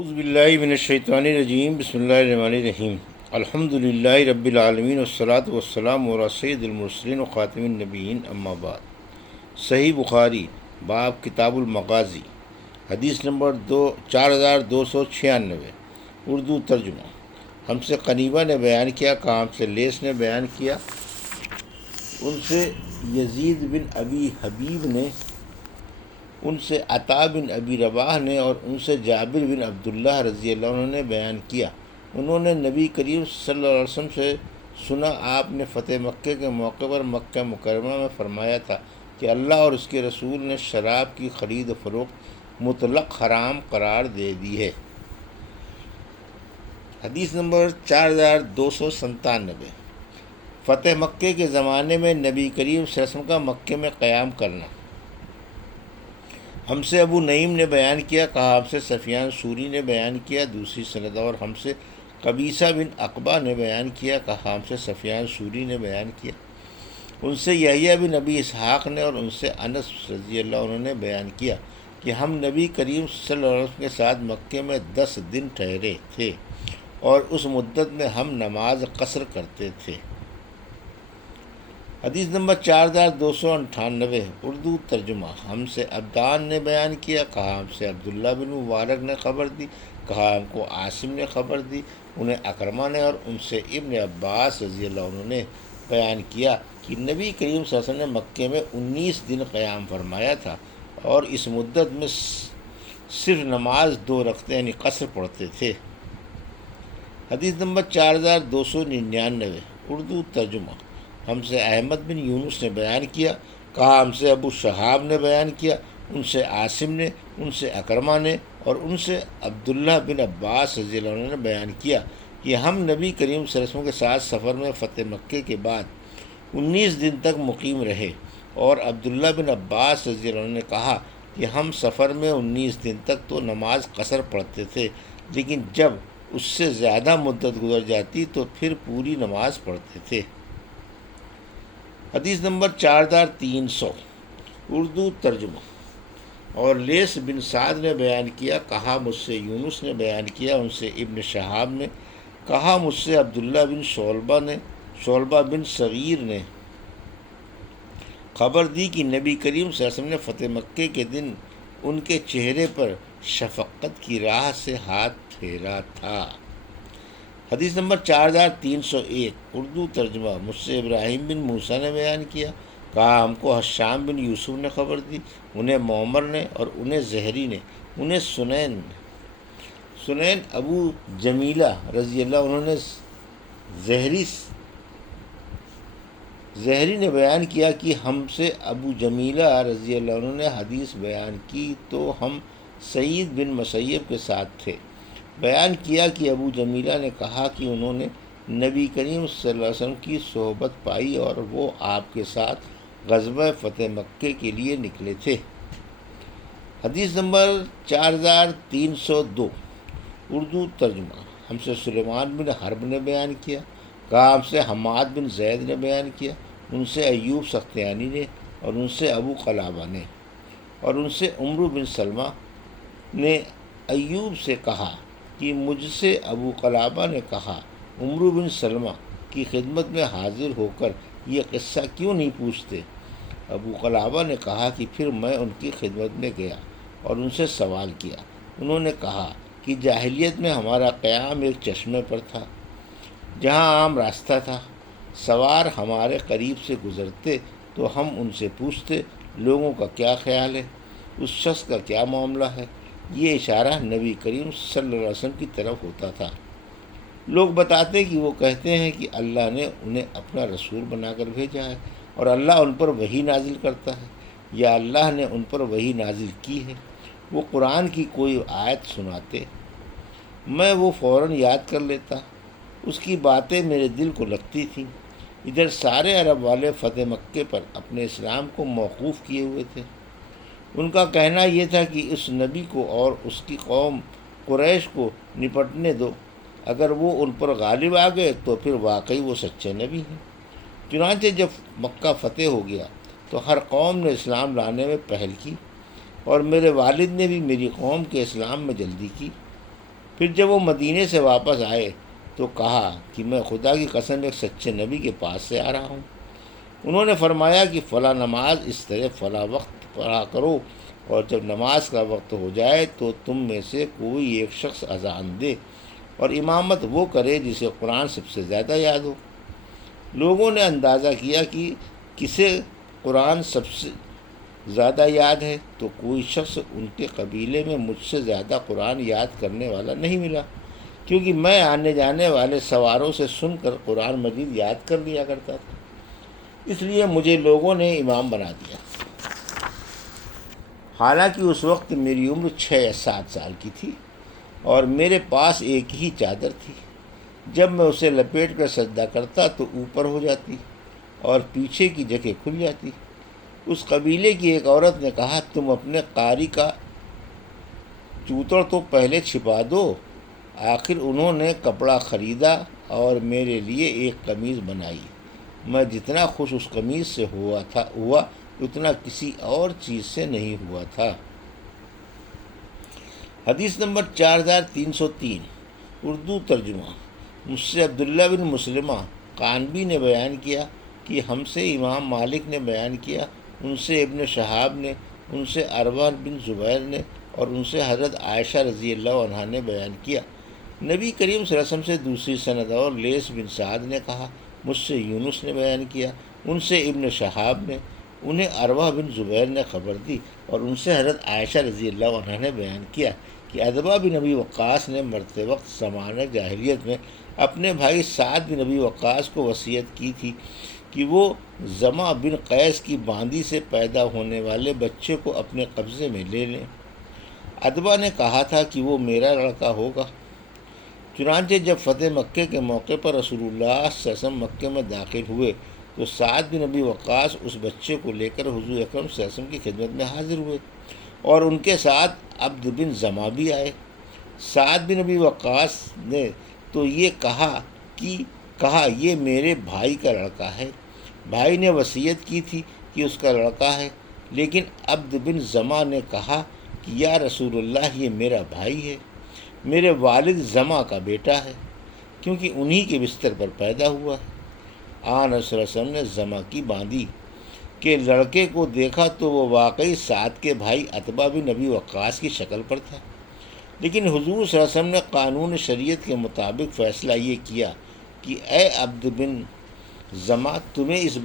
اعوذ باللہ من الشیطان الرجیم، بسم اللہ الرحمن الرحیم۔ الحمد للہ رب العالمین والصلاۃ والسلام علی سید المرسلین وخاتم النبیین، اما بعد۔ صحیح بخاری باب کتاب المغازی، حدیث نمبر 4296، اردو ترجمہ۔ ہم سے قنیبہ نے بیان کیا، کہا ہم سے لیث نے بیان کیا، ان سے یزید بن ابی حبیب نے، ان سے عطا بن ابی رباح نے، اور ان سے جابر بن عبداللہ رضی اللہ عنہ نے بیان کیا۔ انہوں نے نبی کریم صلی اللہ علیہ وسلم سے سنا، آپ نے فتح مکہ کے موقع پر مکہ مکرمہ میں فرمایا تھا کہ اللہ اور اس کے رسول نے شراب کی خرید و فروخت مطلق حرام قرار دے دی ہے۔ حدیث نمبر 4297، فتح مکہ کے زمانے میں نبی کریم صلی اللہ علیہ وسلم کا مکہ میں قیام کرنا۔ ہم سے ابو نعیم نے بیان کیا، کہا ہم سے سفیان سوری نے بیان کیا، دوسری سند، اور ہم سے قبیصہ بن عقبہ نے بیان کیا، کہا ہم سے سفیان سوری نے بیان کیا، ان سے یحییٰ بن ابی اسحاق نے، اور ان سے انس رضی اللہ عنہ نے بیان کیا کہ ہم نبی کریم صلی اللہ علیہ وسلم کے ساتھ مکے میں 10 دن ٹھہرے تھے، اور اس مدت میں ہم نماز قصر کرتے تھے۔ حدیث نمبر 4298، اردو ترجمہ۔ ہم سے عبدان نے بیان کیا، کہا ہم سے عبداللہ بن مبارک نے خبر دی، کہا ہم کو عاصم نے خبر دی، انہیں اکرمہ نے، اور ان سے ابن عباس رضی اللہ عنہ نے بیان کیا کہ نبی کریم صلی اللہ علیہ وسلم نے مکے میں 19 دن قیام فرمایا تھا، اور اس مدت میں صرف نماز 2 رکعتیں یعنی قصر پڑھتے تھے۔ حدیث نمبر 4299، اردو ترجمہ۔ ہم سے احمد بن یونس نے بیان کیا، کہا ہم سے ابو شہاب نے بیان کیا، ان سے عاصم نے، ان سے اکرمہ نے، اور ان سے عبداللہ بن عباس رضی اللہ عنہ نے بیان کیا کہ ہم نبی کریم صلی اللہ علیہ وسلم کے ساتھ سفر میں فتح مکہ کے بعد 19 دن تک مقیم رہے، اور عبداللہ بن عباس رضی اللہ عنہ نے کہا کہ ہم سفر میں 19 دن تک تو نماز قصر پڑھتے تھے، لیکن جب اس سے زیادہ مدت گزر جاتی تو پھر پوری نماز پڑھتے تھے۔ حدیث نمبر 4300، اردو ترجمہ۔ اور لیث بن سعد نے بیان کیا، کہا مجھ سے یونس نے بیان کیا، ان سے ابن شہاب نے، کہا مجھ سے عبداللہ بن شعبہ بن صغیر نے خبر دی کہ نبی کریم صلی اللہ علیہ وسلم نے فتح مکہ کے دن ان کے چہرے پر شفقت کی راہ سے ہاتھ پھیرا تھا۔ حدیث نمبر 4301، اردو ترجمہ۔ مجھ سے ابراہیم بن موسیٰ نے بیان کیا، کہا ہم کو حشام بن یوسف نے خبر دی، انہیں معمر نے، اور انہیں زہری نے، انہیں سنین ابو جمیلہ رضی اللہ عنہ نے زہری نے بیان کیا کہ ہم سے ابو جمیلہ رضی اللہ عنہ نے حدیث بیان کی تو ہم سعید بن مسیب کے ساتھ تھے۔ بیان کیا کہ ابو جمیلہ نے کہا کہ انہوں نے نبی کریم صلی اللہ علیہ وسلم کی صحبت پائی اور وہ آپ کے ساتھ غزوہ فتح مکہ کے لیے نکلے تھے۔ حدیث نمبر 4302، اردو ترجمہ۔ ہم سے سلیمان بن حرب نے بیان کیا، کہا ہم سے حماد بن زید نے بیان کیا، ان سے ایوب سختیانی نے، اور ان سے ابو قلابہ نے، اور ان سے عمرو بن سلمہ نے ایوب سے کہا کہ مجھ سے ابو قلابہ نے کہا عمرو بن سلمہ کی خدمت میں حاضر ہو کر یہ قصہ کیوں نہیں پوچھتے؟ ابو قلابہ نے کہا کہ پھر میں ان کی خدمت میں گیا اور ان سے سوال کیا۔ انہوں نے کہا کہ جاہلیت میں ہمارا قیام ایک چشمے پر تھا جہاں عام راستہ تھا، سوار ہمارے قریب سے گزرتے تو ہم ان سے پوچھتے لوگوں کا کیا خیال ہے، اس شخص کا کیا معاملہ ہے۔ یہ اشارہ نبی کریم صلی اللہ علیہ وسلم کی طرف ہوتا تھا۔ لوگ بتاتے کہ وہ کہتے ہیں کہ اللہ نے انہیں اپنا رسول بنا کر بھیجا ہے، اور اللہ ان پر وحی نازل کرتا ہے، یا اللہ نے ان پر وحی نازل کی ہے۔ وہ قرآن کی کوئی آیت سناتے، میں وہ فوراً یاد کر لیتا، اس کی باتیں میرے دل کو لگتی تھیں۔ ادھر سارے عرب والے فتح مکہ پر اپنے اسلام کو موقوف کیے ہوئے تھے۔ ان کا کہنا یہ تھا کہ اس نبی کو اور اس کی قوم قریش کو نپٹنے دو، اگر وہ ان پر غالب آ گئے تو پھر واقعی وہ سچے نبی ہیں۔ چنانچہ جب مکہ فتح ہو گیا تو ہر قوم نے اسلام لانے میں پہل کی، اور میرے والد نے بھی میری قوم کے اسلام میں جلدی کی۔ پھر جب وہ مدینے سے واپس آئے تو کہا کہ میں خدا کی قسم ایک سچے نبی کے پاس سے آ رہا ہوں۔ انہوں نے فرمایا کہ فلاں نماز اس طرح فلاں وقت پڑھا کرو، اور جب نماز کا وقت ہو جائے تو تم میں سے کوئی ایک شخص اذان دے، اور امامت وہ کرے جسے قرآن سب سے زیادہ یاد ہو۔ لوگوں نے اندازہ کیا کہ کسے قرآن سب سے زیادہ یاد ہے، تو کوئی شخص ان کے قبیلے میں مجھ سے زیادہ قرآن یاد کرنے والا نہیں ملا، کیونکہ میں آنے جانے والے سواروں سے سن کر قرآن مجید یاد کر لیا کرتا تھا، اس لیے مجھے لوگوں نے امام بنا دیا۔ حالانکہ اس وقت میری عمر 6 یا 7 سال کی تھی، اور میرے پاس ایک ہی چادر تھی۔ جب میں اسے لپیٹ کر سجدہ کرتا تو اوپر ہو جاتی اور پیچھے کی جگہ کھل جاتی۔ اس قبیلے کی ایک عورت نے کہا، تم اپنے قاری کا چوتڑ تو پہلے چھپا دو۔ آخر انہوں نے کپڑا خریدا اور میرے لیے ایک قمیض بنائی۔ میں جتنا خوش اس قمیض سے ہوا اتنا کسی اور چیز سے نہیں ہوا تھا۔ حدیث نمبر 4303، اردو ترجمہ۔ مجھ سے عبداللہ بن مسلمہ قانبی نے بیان کیا کہ ہم سے امام مالک نے بیان کیا، ان سے ابن شہاب نے، ان سے عروہ بن زبیر نے، اور ان سے حضرت عائشہ رضی اللہ عنہا نے بیان کیا۔ نبی کریم صلی اللہ علیہ وسلم سے دوسری سند اور لیث بن سعد نے کہا، مجھ سے یونس نے بیان کیا، ان سے ابن شہاب نے، انہیں عروہ بن زبیر نے خبر دی، اور ان سے حضرت عائشہ رضی اللہ عنہا نے بیان کیا کہ عتبہ بن ابی وقاص نے مرتے وقت زمانہ جاہلیت میں اپنے بھائی سعد بن ابی وقاص کو وصیت کی تھی کہ وہ زمع بن قیس کی باندی سے پیدا ہونے والے بچے کو اپنے قبضے میں لے لیں۔ عتبہ نے کہا تھا کہ وہ میرا لڑکا ہوگا۔ چنانچہ جب فتح مکے کے موقع پر رسول اللہ صلی اللہ علیہ وسلم مکے میں داخل ہوئے تو سعد بن ابی وقاص اس بچے کو لے کر حضور اکرم صلی اللہ علیہ وسلم کی خدمت میں حاضر ہوئے، اور ان کے ساتھ عبد بن زمع بھی آئے۔ سعد بن ابی وقاص نے تو یہ کہا یہ میرے بھائی کا لڑکا ہے۔ بھائی نے وصیت کی تھی کہ اس کا لڑکا ہے، لیکن عبد بن زمع نے کہا کہ یا رسول اللہ، یہ میرا بھائی ہے، میرے والد زمع کا بیٹا ہے، کیونکہ انہی کے بستر پر پیدا ہوا ہے۔ آن صلی اللہ علیہ وسلم نے زمع کی باندی کے لڑکے کو دیکھا تو وہ واقعی سعد کے بھائی عتبہ بن ابی وقاص کی شکل پر تھا، لیکن حضور صلی اللہ علیہ وسلم نے قانون شریعت کے مطابق فیصلہ یہ کیا کہ اے عبد بن زمع، تمہیں اس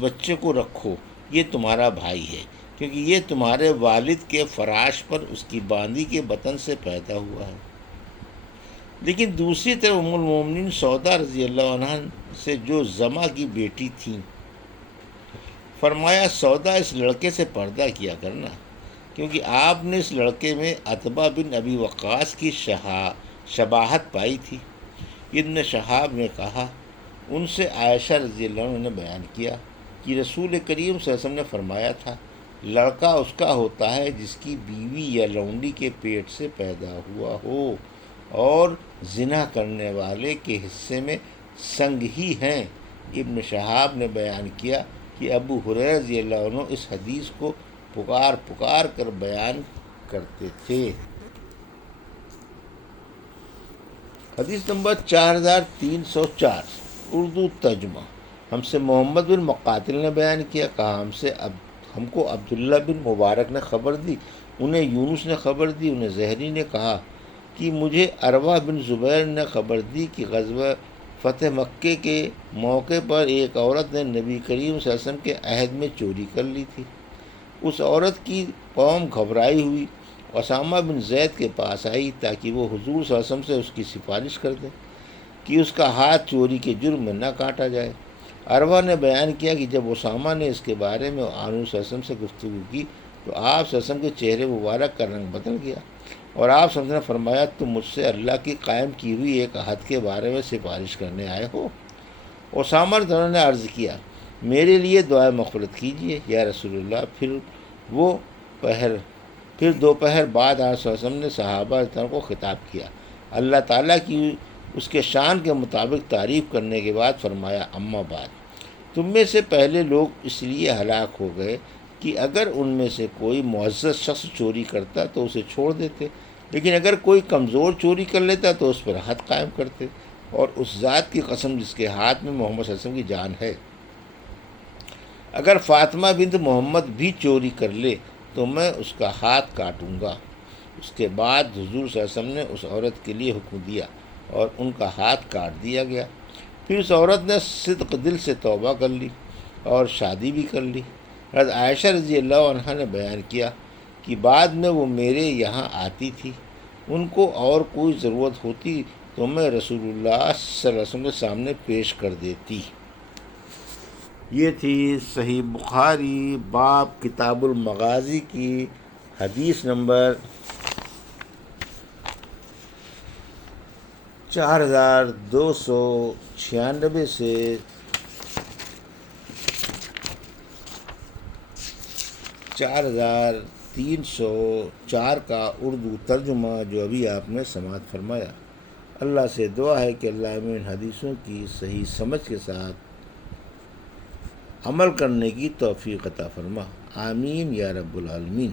بچے کو رکھو، یہ تمہارا بھائی ہے، کیونکہ یہ تمہارے والد کے فراش پر اس کی باندی کے بطن سے پیدا ہوا ہے۔ لیکن دوسری طرف ام المومنین سودا رضی اللہ عنہ سے جو زمع کی بیٹی تھیں، فرمایا سودا اس لڑکے سے پردہ کیا کرنا، کیونکہ آپ نے اس لڑکے میں عتبہ بن ابی وقاص کی شباہت پائی تھی۔ ابن شہاب نے کہا، ان سے عائشہ رضی اللہ عنہ نے بیان کیا کہ رسول کریم صلی اللہ علیہ وسلم نے فرمایا تھا، لڑکا اس کا ہوتا ہے جس کی بیوی یا لونڈی کے پیٹ سے پیدا ہوا ہو، اور زنا کرنے والے کے حصے میں سنگ ہی ہیں۔ ابن شہاب نے بیان کیا کہ ابو ہریرہ رضی اللہ عنہ اس حدیث کو پکار کر بیان کرتے تھے۔ حدیث نمبر 4304، اردو ترجمہ۔ ہم سے محمد بن مقاتل نے بیان کیا، کہا ہم کو عبداللہ بن مبارک نے خبر دی، انہیں یونس نے خبر دی، انہیں زہری نے کہا کہ مجھے عروہ بن زبیر نے خبر دی کہ غزوہ فتح مکے کے موقع پر ایک عورت نے نبی کریم صلی اللہ علیہ وسلم کے عہد میں چوری کر لی تھی۔ اس عورت کی قوم گھبرائی ہوئی اسامہ بن زید کے پاس آئی تاکہ وہ حضور صلی اللہ علیہ وسلم سے اس کی سفارش کر دے کہ اس کا ہاتھ چوری کے جرم میں نہ کاٹا جائے۔ عروہ نے بیان کیا کہ جب اسامہ نے اس کے بارے میں حضور صلی اللہ علیہ وسلم سے گفتگو کی تو آپ صلی اللہ علیہ وسلم کے چہرے مبارک کا رنگ بدل گیا، اور آپ صلی اللہ علیہ وسلم نے فرمایا، تم مجھ سے اللہ کی قائم کی ہوئی ایک عہد کے بارے میں سفارش کرنے آئے ہو؟ اسامہ نے عرض کیا، میرے لیے دعائے مغفرت کیجیے یا رسول اللہ۔ پھر دوپہر بعد آپ صلی اللہ علیہ وسلم نے صحابہ کو خطاب کیا، اللہ تعالیٰ کی اس کے شان کے مطابق تعریف کرنے کے بعد فرمایا، اما بعد، تم میں سے پہلے لوگ اس لیے ہلاک ہو گئے کہ اگر ان میں سے کوئی معزز شخص چوری کرتا تو اسے چھوڑ دیتے، لیکن اگر کوئی کمزور چوری کر لیتا تو اس پر حد قائم کرتے، اور اس ذات کی قسم جس کے ہاتھ میں محمد صلی اللہ علیہ وسلم کی جان ہے، اگر فاطمہ بنت محمد بھی چوری کر لے تو میں اس کا ہاتھ کاٹوں گا۔ اس کے بعد حضور صلی اللہ علیہ وسلم نے اس عورت کے لیے حکم دیا اور ان کا ہاتھ کاٹ دیا گیا۔ پھر اس عورت نے صدق دل سے توبہ کر لی اور شادی بھی کر لی۔ حضرت عائشہ رضی اللہ عنہا نے بیان کیا کہ بعد میں وہ میرے یہاں آتی تھی، ان کو اور کوئی ضرورت ہوتی تو میں رسول اللہ صلی اللہ علیہ وسلم کے سامنے پیش کر دیتی۔ یہ تھی صحیح بخاری باب کتاب المغازی کی حدیث نمبر 4296 سے 4304 کا اردو ترجمہ جو ابھی آپ نے سماعت فرمایا۔ اللہ سے دعا ہے کہ اللہ ہمیں ان حدیثوں کی صحیح سمجھ کے ساتھ عمل کرنے کی توفیق عطا فرما، آمین یا رب العالمین۔